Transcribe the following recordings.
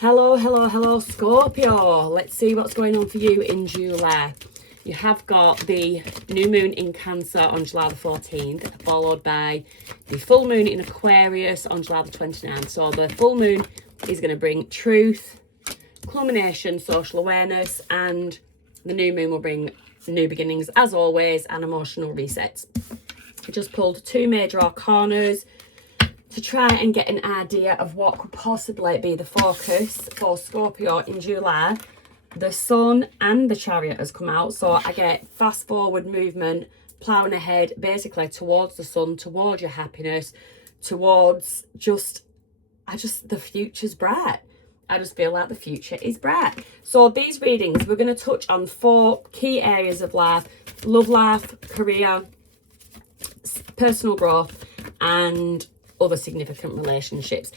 Hello, hello, hello, Scorpio. Let's see what's going on for you in July. You have got the new moon in Cancer on July the 14th, followed by the full moon in Aquarius on July the 29th. So the full moon is going to bring truth, culmination, social awareness, and the new moon will bring new beginnings, as always, and emotional resets. I just pulled two major arcanas to try and get an idea of what could possibly be the focus for Scorpio in July. The Sun and the Chariot has come out, so I get fast forward movement, ploughing ahead basically towards the sun, towards your happiness, towards the future's bright. I just feel like the future is bright. So these readings, we're going to touch on 4 key areas of life: love life, career, personal growth, and other significant relationships.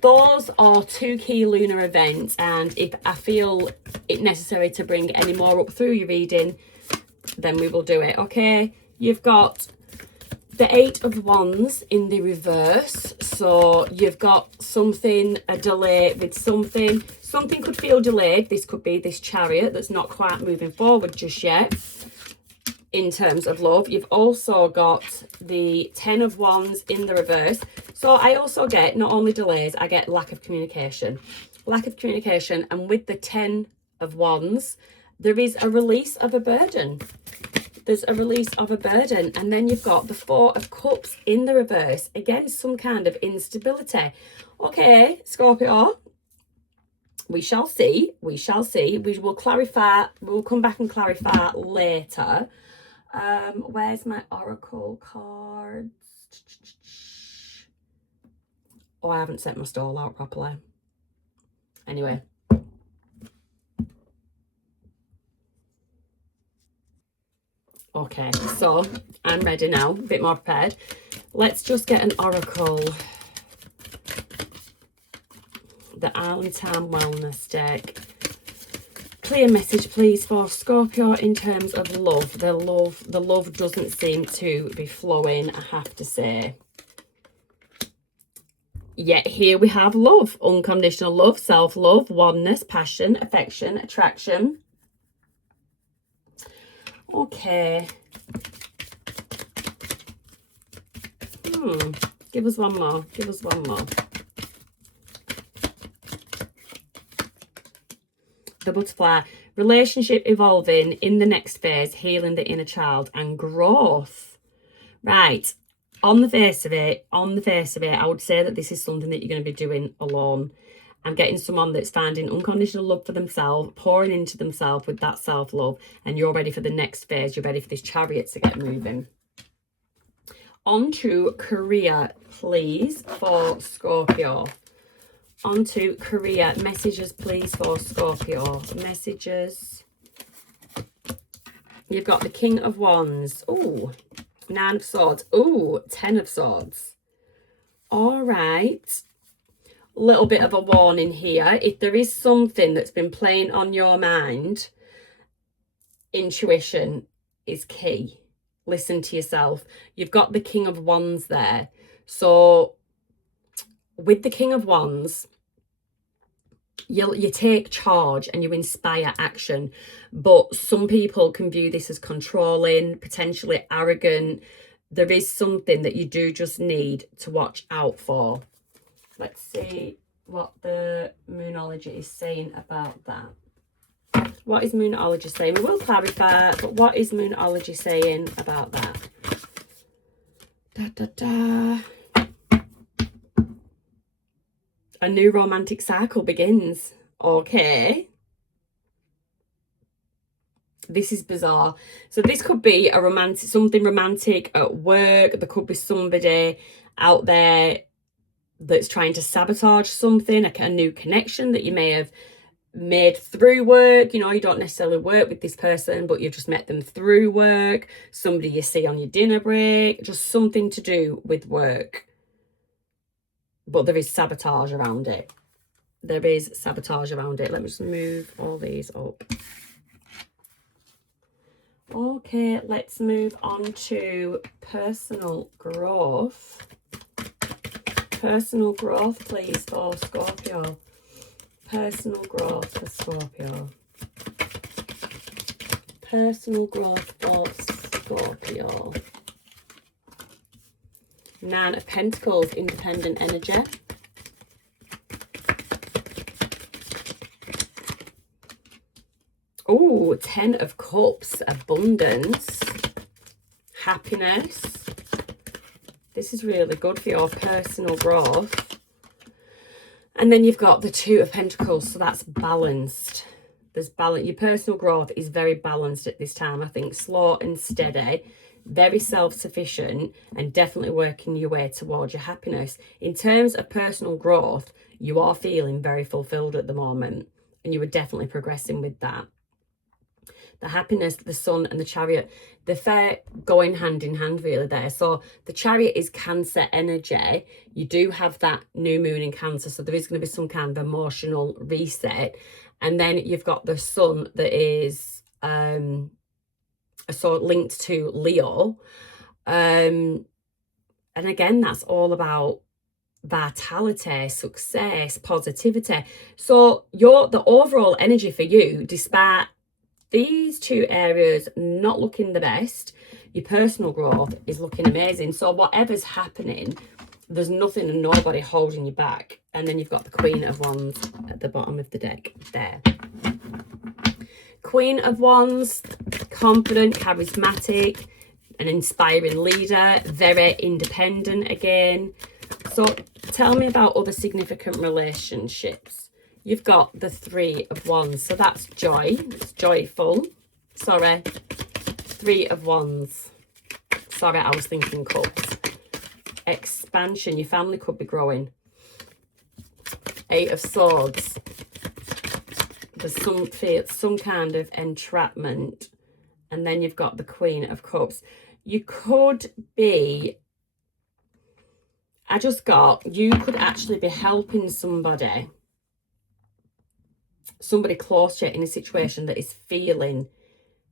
Those are 2 key lunar events, and if I feel it necessary to bring any more up through your reading, then we will do it. Okay, you've got the 8 of Wands in the reverse, so you've got a delay with something could feel delayed. This could be this Chariot that's not quite moving forward just yet in terms of love. You've also got the 10 of Wands in the reverse. So I also get not only delays, I get lack of communication. And with the 10 of Wands, there is a release of a burden. And then you've got the 4 of Cups in the reverse. Again, some kind of instability. Okay, Scorpio, we shall see. We will clarify. We'll come back and clarify later. Where's my oracle cards? Oh, I haven't set my stall out properly. Anyway. Okay, so I'm ready now, a bit more prepared. Let's just get an oracle. The Arlington Wellness deck. Clear message, please, for Scorpio in terms of love. The love doesn't seem to be flowing, I have to say. Yet here we have love, unconditional love, self-love, oneness, passion, affection, attraction. Okay. Give us one more. The butterfly, relationship evolving in the next phase, healing the inner child and growth. Right, on the face of it, I would say that this is something that you're going to be doing alone. I'm getting someone that's finding unconditional love for themselves, pouring into themselves with that self-love, and you're ready for the next phase. You're ready for this Chariot to get moving. On to career, please, for Scorpio. On to career. Messages, please, for Scorpio. Messages. You've got the King of Wands. Ooh, 9 of Swords. Ooh, 10 of Swords. All right. A little bit of a warning here. If there is something that's been playing on your mind, intuition is key. Listen to yourself. You've got the King of Wands there. So with the King of Wands, you take charge and you inspire action, but some people can view this as controlling, potentially arrogant. There is something that you do just need to watch out for. Let's see what the Moonology is saying about that. What is Moonology saying? We will clarify, but what is Moonology saying about that? A new romantic cycle begins. Okay. This is bizarre. So this could be something romantic at work. There could be somebody out there that's trying to sabotage something, a new connection that you may have made through work. You know, you don't necessarily work with this person, but you've just met them through work. Somebody you see on your dinner break, just something to do with work. But there is sabotage around it. Let me just move all these up. Okay, let's move on to personal growth. Personal growth, please, for Scorpio. personal growth for Scorpio? Personal growth for Scorpio. Nine of Pentacles, independent energy. Oh, 10 of Cups, abundance, happiness. This is really good for your personal growth. And then you've got the 2 of Pentacles, so that's balanced. There's balance. Your personal growth is very balanced at this time. I think slow and steady, very self-sufficient, and definitely working your way towards your happiness. In terms of personal growth, you are feeling very fulfilled at the moment, and you are definitely progressing with that. The happiness, the Sun and the Chariot, they're going hand in hand really there. So the Chariot is Cancer energy. You do have that new moon in Cancer, so there is going to be some kind of emotional reset. And then you've got the Sun that is sort of linked to Leo. And again, that's all about vitality, success, positivity. So the overall energy for you, despite these 2 areas not looking the best, your personal growth is looking amazing. So whatever's happening, there's nothing and nobody holding you back. And then you've got the Queen of Wands at the bottom of the deck there. Queen of Wands, confident, charismatic, an inspiring leader, very independent again. So tell me about other significant relationships. You've got the 3 of Wands, so that's joy. It's joyful. Sorry, 3 of Wands. Sorry, I was thinking Cups. Expansion, your family could be growing. 8 of Swords. There's some kind of entrapment. And then you've got the Queen of Cups. You could be, you could actually be helping somebody close to you in a situation that is feeling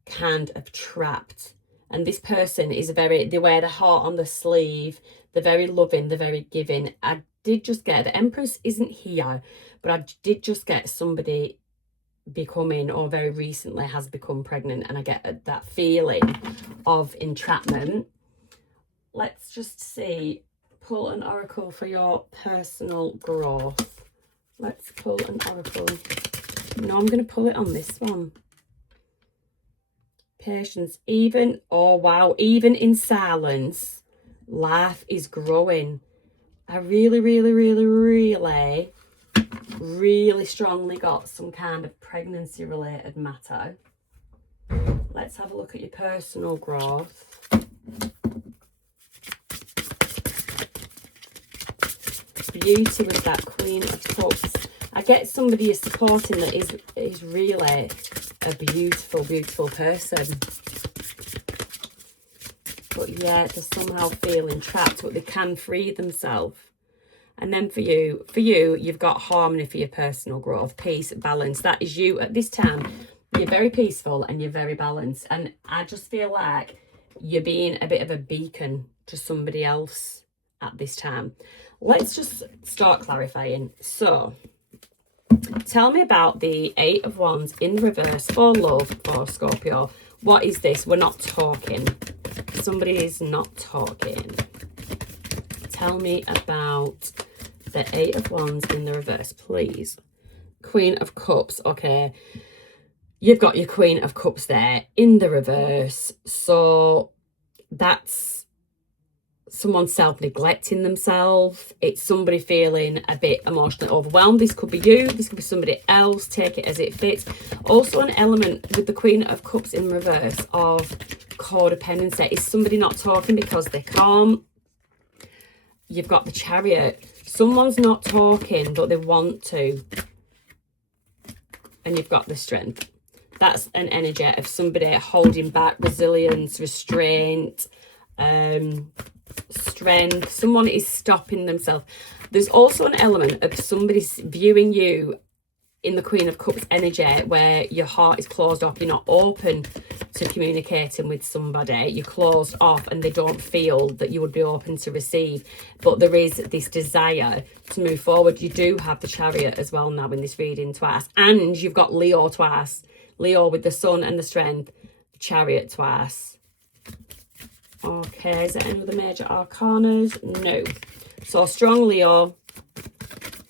kind of trapped. And this person is they wear the heart on the sleeve. They're very loving, they're very giving. I did just get, the Empress isn't here, but I did just get somebody becoming, or very recently has become pregnant, and I get that feeling of entrapment. Let's just see, pull an oracle for your personal growth. Let's pull an oracle. No, I'm going to pull it on this one. Patience. Even in silence, life is growing. I really strongly got some kind of pregnancy related matter. Let's have a look at your personal growth. Beauty with that Queen of Cups. I get somebody you're supporting that is really a beautiful person. But yeah, they're somehow feeling trapped, but they can free themselves. And then for you, you've got harmony for your personal growth, peace, balance. That is you at this time. You're very peaceful and you're very balanced. And I just feel like you're being a bit of a beacon to somebody else at this time. Let's just start clarifying. So tell me about the 8 of Wands in reverse for love for Scorpio. What is this? We're not talking. Somebody is not talking. Tell me about the 8 of Wands in the reverse, please. Queen of Cups. Okay. You've got your Queen of Cups there in the reverse. So that's someone self-neglecting themselves. It's somebody feeling a bit emotionally overwhelmed. This could be you, this could be somebody else. Take it as it fits. Also an element with the Queen of Cups in reverse of codependency. Is somebody not talking because they can't? You've got the Chariot. Someone's not talking but they want to. And you've got the Strength. That's an energy of somebody holding back, resilience, restraint, strength. Someone is stopping themselves. There's also an element of somebody viewing you in the Queen of Cups energy, where your heart is closed off, you're not open to communicating with somebody, you're closed off and they don't feel that you would be open to receive, but there is this desire to move forward. You do have the Chariot as well now in this reading twice, and you've got Leo twice. Leo with the Sun and the Strength, Chariot twice. Okay, is there any other major arcanas? No. So strong Leo,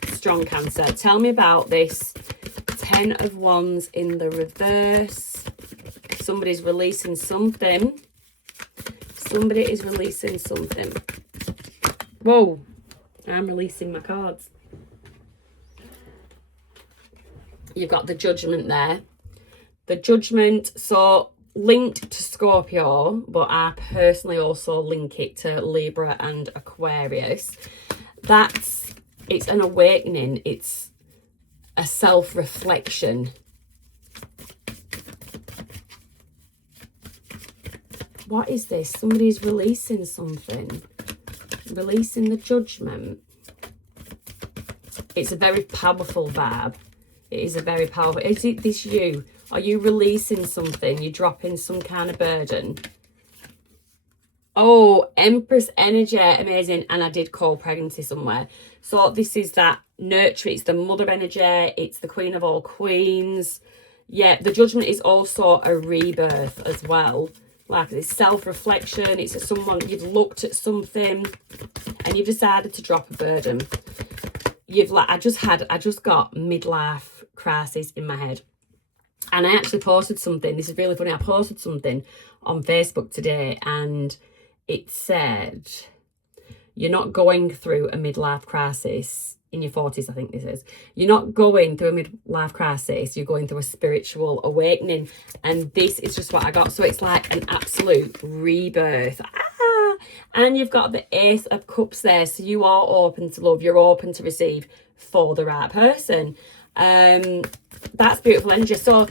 strong Cancer. Tell me about this 10 of Wands in the reverse. Somebody's releasing something. Somebody is releasing something. Whoa, I'm releasing my cards. You've got the Judgment there. The Judgment, so linked to Scorpio, but I personally also link it to Libra and Aquarius. It's an awakening. It's a self-reflection. What is this? Somebody's releasing something. Releasing the Judgment. It's a very powerful vibe. It is a very powerful. Is it this you? Are you releasing something? You're dropping some kind of burden. Oh, Empress energy. Amazing. And I did call pregnancy somewhere. So this is that nurture. It's the mother energy. It's the Queen of all queens. Yeah, the Judgment is also a rebirth as well. Like it's self-reflection. It's someone, you've looked at something and you've decided to drop a burden. I just got midlife crisis in my head. And I actually posted something. This is really funny. I posted something on Facebook today and it said, you're not going through a midlife crisis in your 40s, I think this is. You're not going through a midlife crisis. You're going through a spiritual awakening. And this is just what I got. So it's like an absolute rebirth. And you've got the Ace of Cups there. So you are open to love. You're open to receive for the right person. That's beautiful energy. So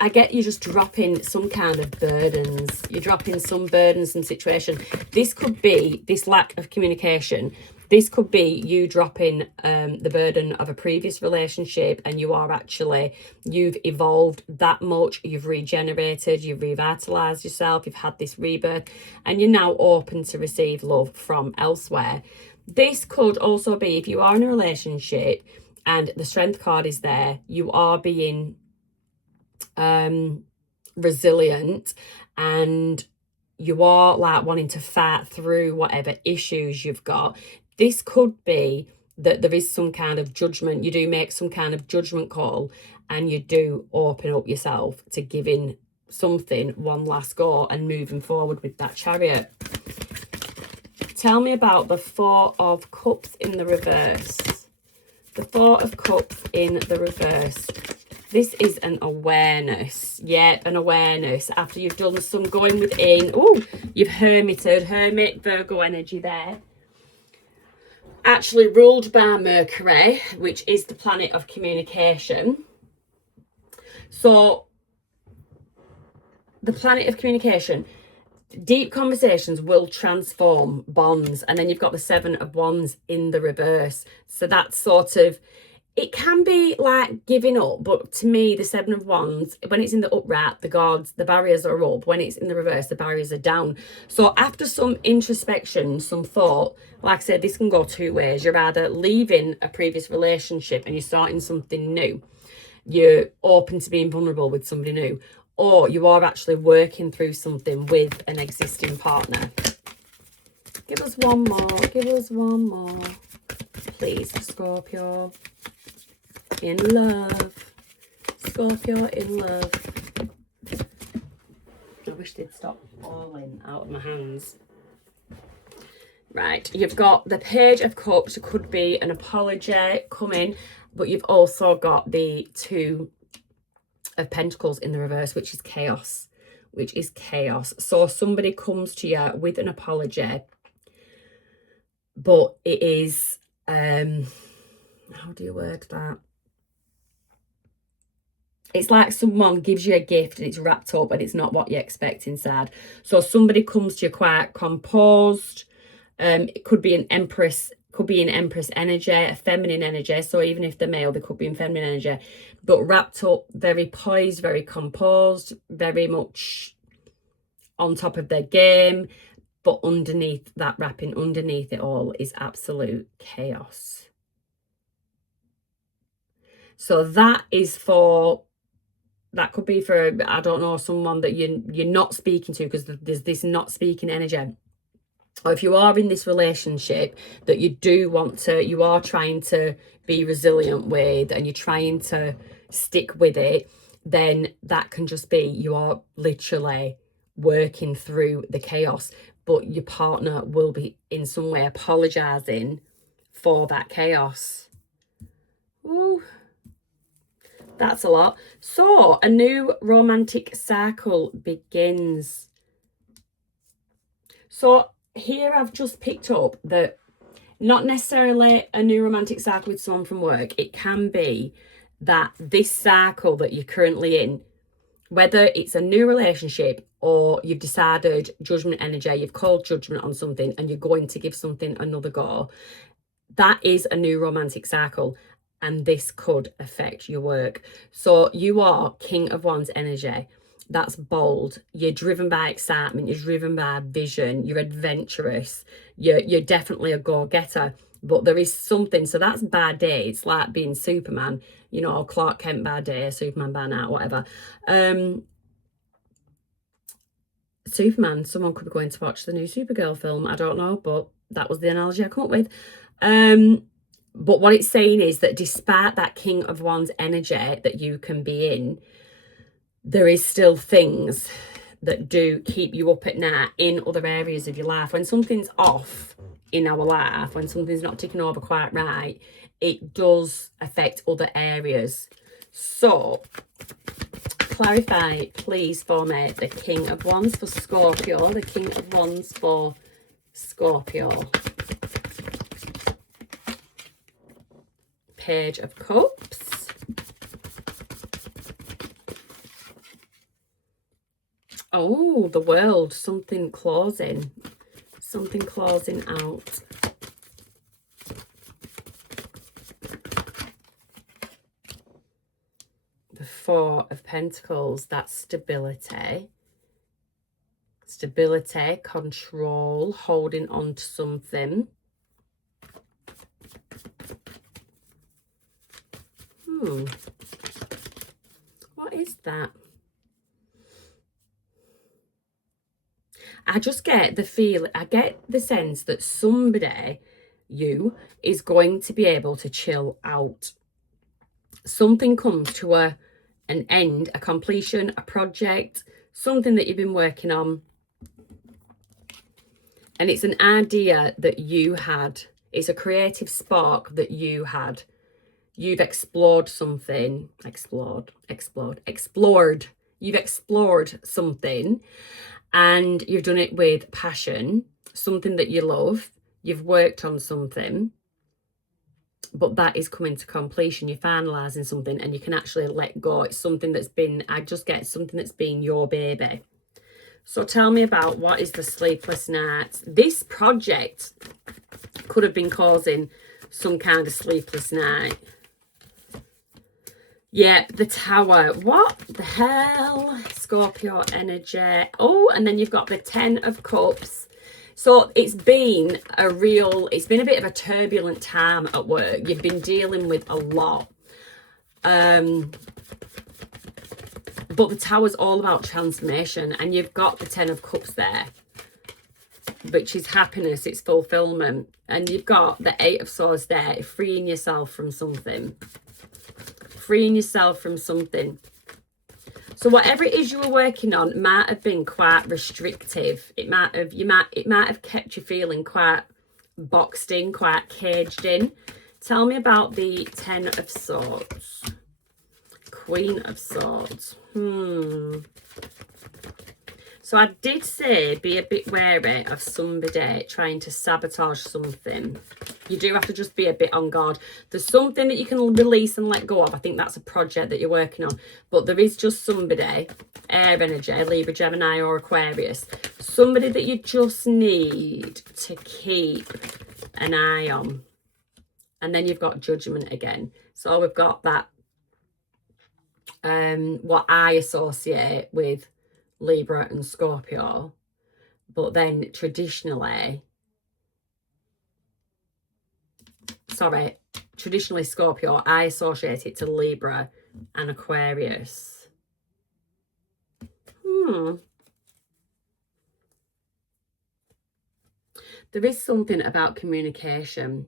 I get you just dropping some kind of burdens. You're dropping some burdens and situation. This could be this lack of communication. This could be you dropping the burden of a previous relationship, and you've evolved that much, you've regenerated, you've revitalized yourself, you've had this rebirth, and you're now open to receive love from elsewhere. This could also be if you are in a relationship and the Strength card is there, you are being resilient and you are like wanting to fight through whatever issues you've got. This could be that there is some kind of judgment. You do make some kind of judgment call and you do open up yourself to giving something one last go and moving forward with that Chariot. Tell me about the Four of Cups in the reverse. The Four of Cups in the reverse. This is an awareness. Yeah, an awareness. After you've done some going within. Oh, you've hermited. Hermit, Virgo energy there. Actually ruled by Mercury, which is the planet of communication. So the planet of communication, deep conversations will transform bonds. And then you've got the Seven of Wands in the reverse. So that's sort of, it can be like giving up, but to me, the Seven of Wands, when it's in the upright, the barriers are up. When it's in the reverse, the barriers are down. So after some introspection, some thought, like I said, this can go two ways. You're either leaving a previous relationship and you're starting something new. You're open to being vulnerable with somebody new. Or you are actually working through something with an existing partner. Give us one more. Give us one more. Please, Scorpio. In love. Scorpio in love. I wish they'd stop falling out of my hands. Right, you've got the Page of Cups. It could be an apology coming, but you've also got the Two of Pentacles in the reverse, which is chaos. So somebody comes to you with an apology, but it is, how do you word that? It's like someone gives you a gift and it's wrapped up and it's not what you expect inside. So somebody comes to you quite composed. It could be an Empress Could be in Empress energy, a feminine energy. So even if they're male, they could be in feminine energy. But wrapped up, very poised, very composed, very much on top of their game. But underneath that wrapping, underneath it all, is absolute chaos. So that is for, that could be for, I don't know, someone that you're not speaking to, because there's this not speaking energy. Or if you are in this relationship that you do want to, you are trying to be resilient with, and you're trying to stick with it, then that can just be, you are literally working through the chaos, but your partner will be in some way apologizing for that chaos. Ooh, that's a lot. So a new romantic cycle begins. So here I've just picked up that not necessarily a new romantic cycle with someone from work. It can be that this cycle that you're currently in, whether it's a new relationship or you've decided judgment energy, you've called judgment on something and you're going to give something another go, that is a new romantic cycle, and this could affect your work. So you are King of Wands energy. That's bold. You're driven by excitement. You're driven by vision. You're adventurous. You're definitely a go-getter. But there is something, so that's bad day. It's like being Superman, you know, Clark Kent by day, Superman by night, whatever. Superman, someone could be going to watch the new Supergirl film. I don't know, but that was the analogy I come up with. But what it's saying is that despite that King of Wands energy that you can be in, there is still things that do keep you up at night in other areas of your life. When something's off in our life, when something's not ticking over quite right, it does affect other areas. So clarify, please, for me, the King of Wands for Scorpio, the King of Wands for Scorpio. Page of Cups. Oh, the World, something closing out. The Four of Pentacles, that's stability. Stability, control, holding on to something. What is that? I just get the feel, I get the sense that somebody, you, is going to be able to chill out. Something comes to an end, a completion, a project, something that you've been working on. And it's an idea that you had. It's a creative spark that you had. You've explored something, You've explored something, and you've done it with passion, something that you love. You've worked on something, but that is coming to completion. You're finalising something and you can actually let go. It's something that's been, I just get something that's been your baby. So tell me about, what is the sleepless night? This project could have been causing some kind of sleepless night. Yeah, the Tower. What the hell? Scorpio energy. Oh, and then you've got the Ten of Cups. So it's been a bit of a turbulent time at work. You've been dealing with a lot. But the Tower's all about transformation, and you've got the Ten of Cups there, which is happiness, it's fulfillment. And you've got the Eight of Swords there, freeing yourself from something. So whatever it is you were working on might have been quite restrictive. It might have kept you feeling quite boxed in, quite caged in. Tell me about the Ten of Swords. Queen of Swords. So I did say be a bit wary of somebody trying to sabotage something. You do have to just be a bit on guard. There's something that you can release and let go of. I think that's a project that you're working on. But there is just somebody, air energy, Libra, Gemini or Aquarius, somebody that you just need to keep an eye on. And then you've got Judgment again. So we've got that, what I associate with Libra and Scorpio. But then traditionally Scorpio, I associate it to Libra and Aquarius. There is something about communication.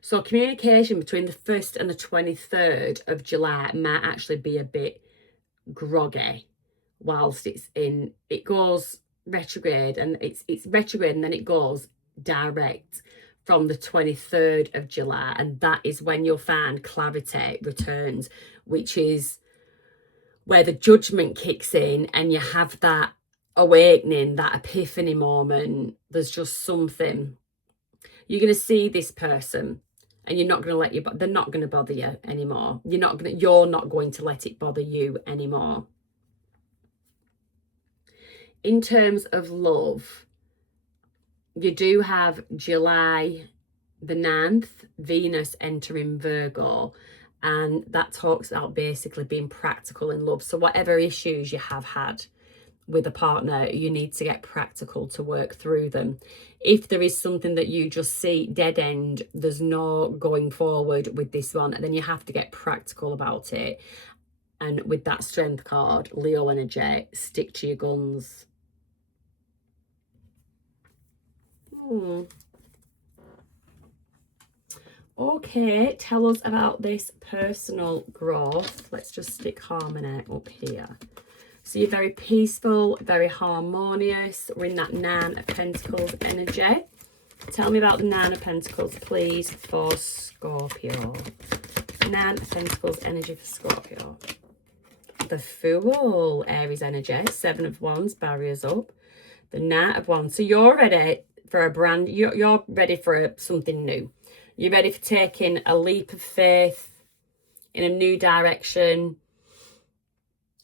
So communication between the 1st and the 23rd of July might actually be a bit groggy whilst it goes retrograde, and it's retrograde and then it goes direct from the 23rd of July, and that is when you'll find clarity returns, which is where the judgment kicks in and you have that awakening, that epiphany moment. There's just something. You're going to see this person and you're not going to they're not going to bother you anymore. You're not going to let it bother you anymore. In terms of love, you do have July the 9th, Venus entering Virgo, and that talks about basically being practical in love. So whatever issues you have had with a partner, you need to get practical to work through them. If there is something that you just see dead end, there's no going forward with this one, then you have to get practical about it. And with that Strength card, Leo energy, stick to your guns. Okay, tell us about this personal growth. Let's just stick harmony up here. So you're very peaceful, very harmonious. We're in that 9 of Pentacles energy. Tell me about the 9 of Pentacles, please, for Scorpio. 9 of Pentacles energy for Scorpio. The Fool, Aries energy. 7 of Wands, barriers up. The Knight of Wands. So you're ready for you're ready for something new. You're ready for taking a leap of faith in a new direction.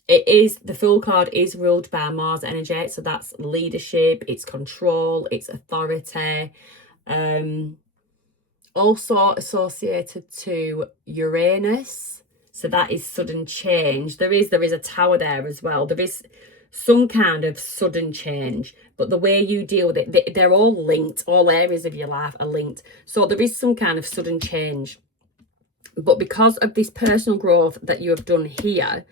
The Fool card is ruled by Mars energy, so that's leadership, it's control, it's authority. Also associated to Uranus, so that is sudden change. There is a tower there as well. There is some kind of sudden change, but the way you deal with it, they're all linked. All areas of your life are linked. So there is some kind of sudden change. But because of this personal growth that you have done here,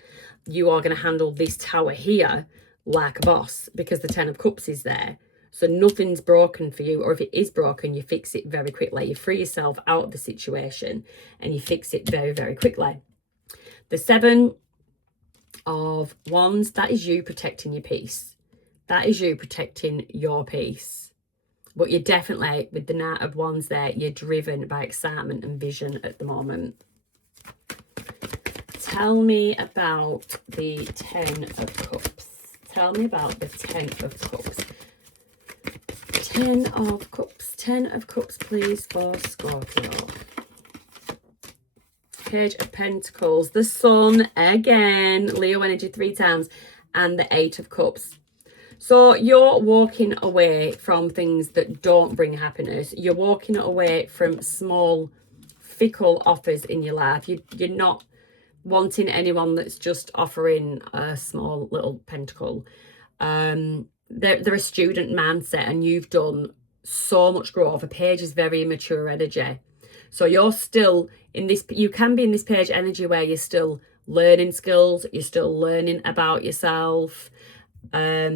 you are going to handle this tower here like a boss, because the 10 of Cups is there. So nothing's broken for you, or if it is broken, you fix it very quickly. You free yourself out of the situation and you fix it very, very quickly. The 7 of Wands, that is you protecting your peace. That is you protecting your peace. But you're definitely, with the Knight of Wands there, you're driven by excitement and vision at the moment. Tell me about the 10 of Cups. Tell me about the 10 of Cups. 10 of Cups. 10 of Cups, please, for Scorpio. Page of Pentacles. The Sun, again. Leo energy 3 times. And the 8 of Cups. So you're walking away from things that don't bring happiness. You're walking away from small, fickle offers in your life. You're not wanting anyone that's just offering a small little pentacle. They're a student mindset, and you've done so much growth. A page is very immature energy. So you're still in this, you can be in this page energy where you're still learning skills, you're still learning about yourself. But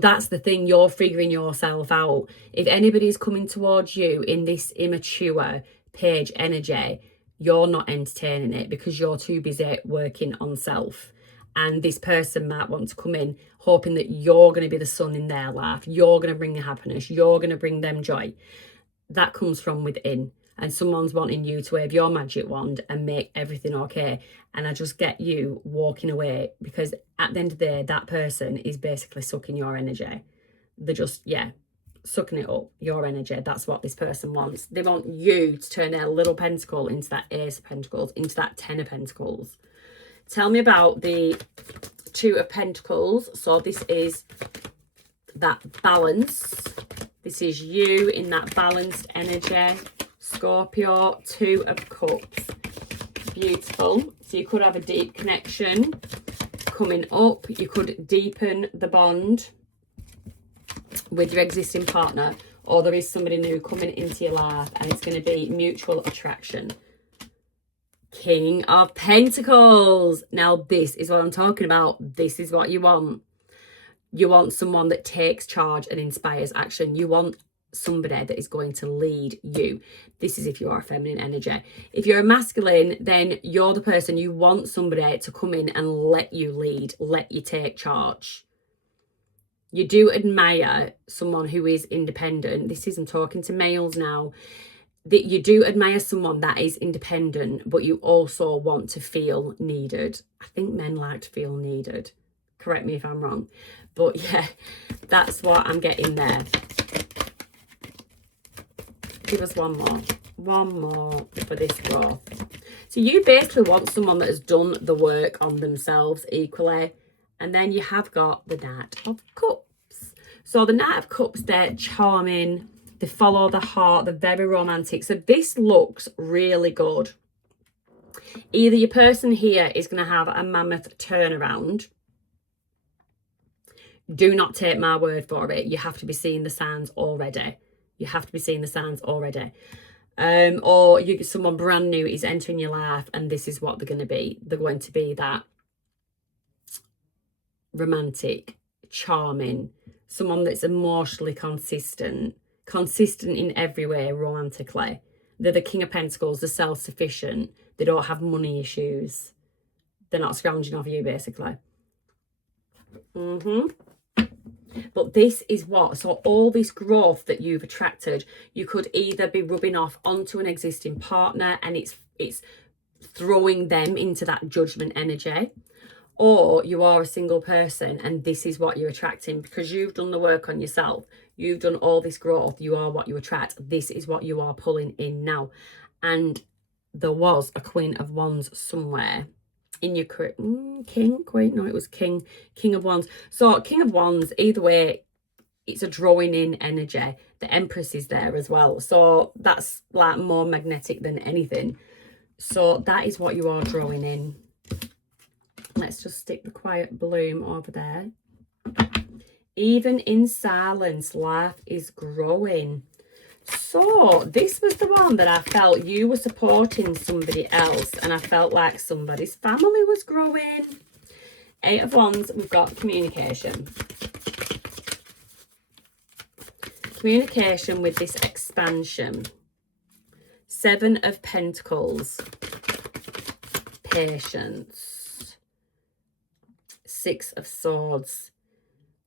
that's the thing, you're figuring yourself out. If anybody's coming towards you in this immature page energy, you're not entertaining it because you're too busy working on self. And this person might want to come in hoping that you're going to be the sun in their life. You're going to bring the happiness. You're going to bring them joy. That comes from within. And someone's wanting you to wave your magic wand and make everything okay. And I just get you walking away, because at the end of the day, that person is basically sucking your energy. They're just, sucking it up, your energy. That's what this person wants. They want you to turn their little pentacle into that Ace of Pentacles, into that 10 of Pentacles. Tell me about the 2 of Pentacles. So this is that balance. This is you in that balanced energy. Scorpio, 2 of Cups. Beautiful. So you could have a deep connection coming up. You could deepen the bond with your existing partner, or there is somebody new coming into your life and it's going to be mutual attraction. King of Pentacles. Now this is what I'm talking about. This is what you want. You want someone that takes charge and inspires action. You want somebody that is going to lead you. This is if you are a feminine energy. If you're a masculine, then you're the person. You want somebody to come in and let you lead, let you take charge. You do admire someone who is independent. This is, I'm talking to males now. That you do admire someone that is independent, but you also want to feel needed. I think men like to feel needed. Correct me if I'm wrong. But yeah, that's what I'm getting there. Give us one more. One more for this growth. So you basically want someone that has done the work on themselves equally. And then you have got the Knight of Cups. So the Knight of Cups, they're charming. They follow the heart. They're very romantic. So this looks really good. Either your person here is going to have a mammoth turnaround. Do not take my word for it. You have to be seeing the signs already. You have to be seeing the signs already. Or someone brand new is entering your life and this is what they're going to be. They're going to be that romantic, charming, someone that's emotionally consistent in every way, romantically. They're the King of Pentacles. They're self-sufficient. They don't have money issues. They're not scrounging off you, basically. But this is what, so all this growth that you've attracted, you could either be rubbing off onto an existing partner and it's throwing them into that judgment energy, or you are a single person and this is what you're attracting because you've done the work on yourself. You've done all this growth. You are what you attract. This is what you are pulling in now. And there was a Queen of Wands somewhere in your King, Queen, no, it was King of Wands. So King of Wands, either way, it's a drawing in energy. The Empress is there as well. So that's like more magnetic than anything. So that is what you are drawing in. Let's just stick the quiet bloom over there. Even in silence, life is growing. So this was the one that I felt you were supporting somebody else and I felt like somebody's family was growing. 8 of Wands, we've got communication. Communication with this expansion. 7 of Pentacles. Patience. 6 of Swords.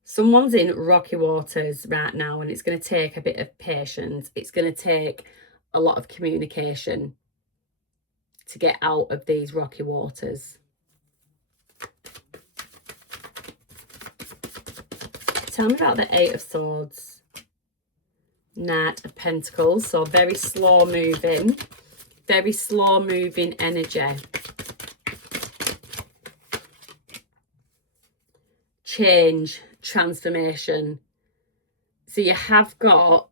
Someone's in rocky waters right now and it's going to take a bit of patience. It's going to take a lot of communication to get out of these rocky waters. Tell me about the 8 of Swords. Knight of Pentacles. So very slow moving energy. Change, transformation. So you have got,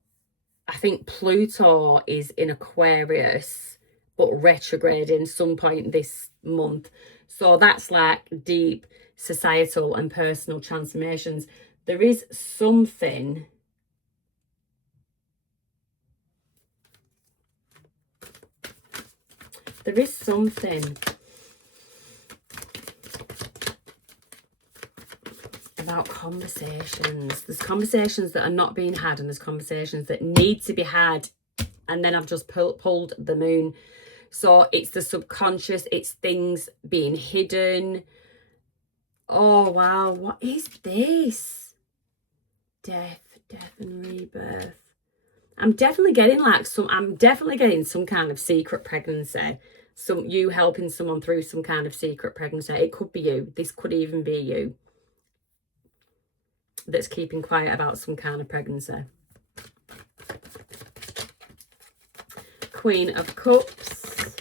I think Pluto is in Aquarius but retrograding some point this month. So that's like deep societal and personal transformations. There is something about conversations. There's conversations that are not being had and there's conversations that need to be had. And then I've just pulled the moon. So it's the subconscious. It's things being hidden. Oh, wow. What is this? Death and rebirth. I'm definitely getting some kind of secret pregnancy. You helping someone through some kind of secret pregnancy. It could be you. This could even be you that's keeping quiet about some kind of pregnancy. Queen of Cups.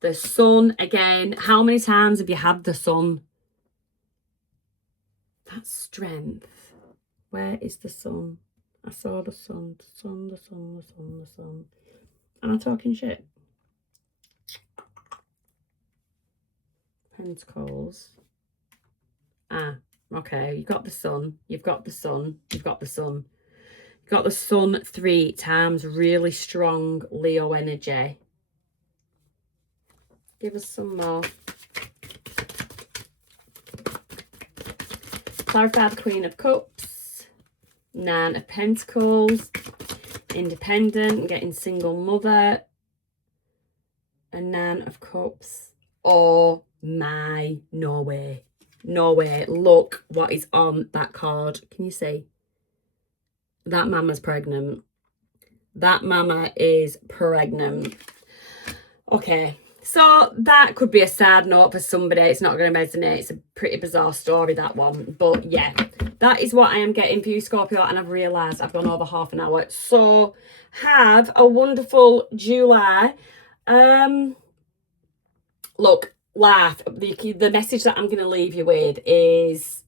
The Sun again. How many times have you had the Sun? That's strength. Where is the sun? I saw the sun, the sun, the sun, the sun, the sun. Am I talking shit? Pentacles. Ah, okay. You've got the sun. You've got the sun. You've got the sun. You've got the sun 3 times. Really strong Leo energy. Give us some more. Clarify the Queen of Cups. 9 of Pentacles. Independent. Getting single mother. And 9 of Cups. Oh my, no way. No way. Look what is on that card. Can you see? That mama's pregnant. That mama is pregnant. Okay. So that could be a sad note for somebody. It's not going to resonate. It's a pretty bizarre story, that one. But yeah, that is what I am getting for you, Scorpio. And I've realised I've gone over half an hour. So have a wonderful July. Look, laugh. The message that I'm going to leave you with is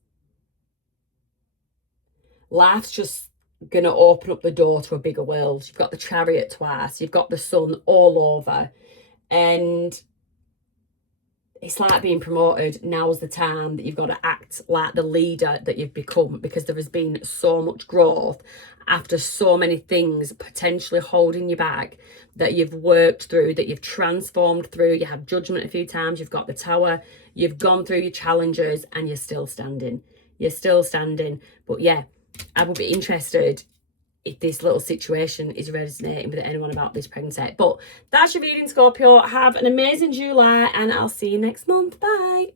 life's just going to open up the door to a bigger world. You've got the Chariot twice. You've got the sun all over. And it's like being promoted. Now's the time that you've got to act like the leader that you've become, because there has been so much growth after so many things potentially holding you back that you've worked through, that you've transformed through. You have judgment a few times. You've got the Tower. You've gone through your challenges and you're still standing. You're still standing. But yeah, I would be interested if this little situation is resonating with anyone about this pregnancy. But that's your reading, Scorpio. Have an amazing July and I'll see you next month. Bye.